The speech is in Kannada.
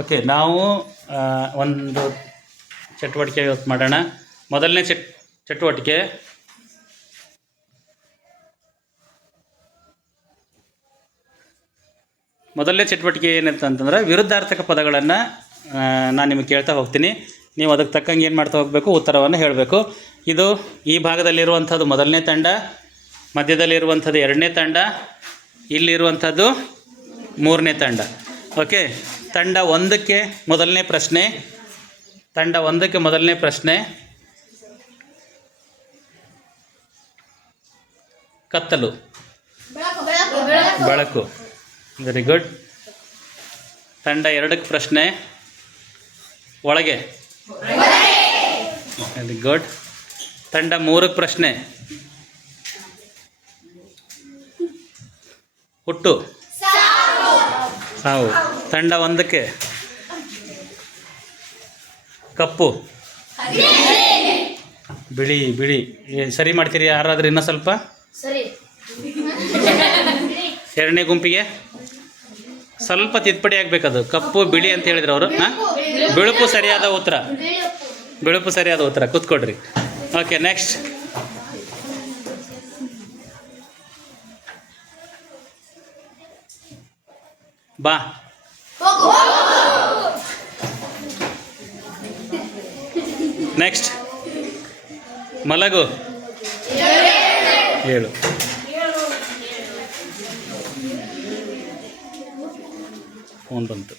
ಓಕೆ, ನಾವು ಒಂದು ಚಟುವಟಿಕೆ ಇವತ್ತು ಮಾಡೋಣ. ಮೊದಲನೇ ಚಟುವಟಿಕೆ ಏನಂತಂದ್ರೆ ವಿರುದ್ಧಾರ್ಥಕ ಪದಗಳನ್ನು ನಾನು ನಿಮಗೆ ಕೇಳ್ತಾ ಹೋಗ್ತೀನಿ. ನೀವು ಅದಕ್ಕೆ ತಕ್ಕಂಗೆ ಏನು ಮಾಡ್ತಾ ಹೋಗಬೇಕು, ಉತ್ತರವನ್ನು ಹೇಳಬೇಕು. ಇದು ಈ ಭಾಗದಲ್ಲಿರುವಂಥದ್ದು ಮೊದಲನೇ ತಂಡ, ಮಧ್ಯದಲ್ಲಿರುವಂಥದ್ದು ಎರಡನೇ ತಂಡ, ಇಲ್ಲಿರುವಂಥದ್ದು ಮೂರನೇ ತಂಡ. ಓಕೆ, ತಂಡ ಒಂದಕ್ಕೆ ಮೊದಲನೇ ಪ್ರಶ್ನೆ ಕತ್ತಲು, ಬೆಳಕು. Very good. ತಂಡ ಎರಡಕ್ಕೆ ಪ್ರಶ್ನೆ ಒಳಗೆ. Very good. ತಂಡ ಮೂರಕ್ಕೆ ಪ್ರಶ್ನೆ ಹುಟ್ಟು, ಸಾವು. ತಂಡ ಒಂದಕ್ಕೆ ಕಪ್ಪು, ಬಿಳಿ. ಸರಿ ಮಾಡ್ತೀರಿ ಯಾರಾದ್ರೂ ಇನ್ನೂ ಸ್ವಲ್ಪ? ಎರಡನೇ ಗುಂಪಿಗೆ ಸ್ವಲ್ಪ ತಿದ್ದುಪಡಿ ಆಗಬೇಕದು. ಕಪ್ಪು ಬಿಳಿ ಅಂತ ಹೇಳಿದ್ರು ಅವರು. ಬಿಳುಪು ಸರಿಯಾದ ಉತ್ತರ. ಕೂತ್ಕೊಡ್ರಿ. Okay, next. ಬಾ. ನೆಕ್ಸ್ಟ್. ಮಲಗು. ಹೇಳು. ಫೋನ್ ಬಂತು.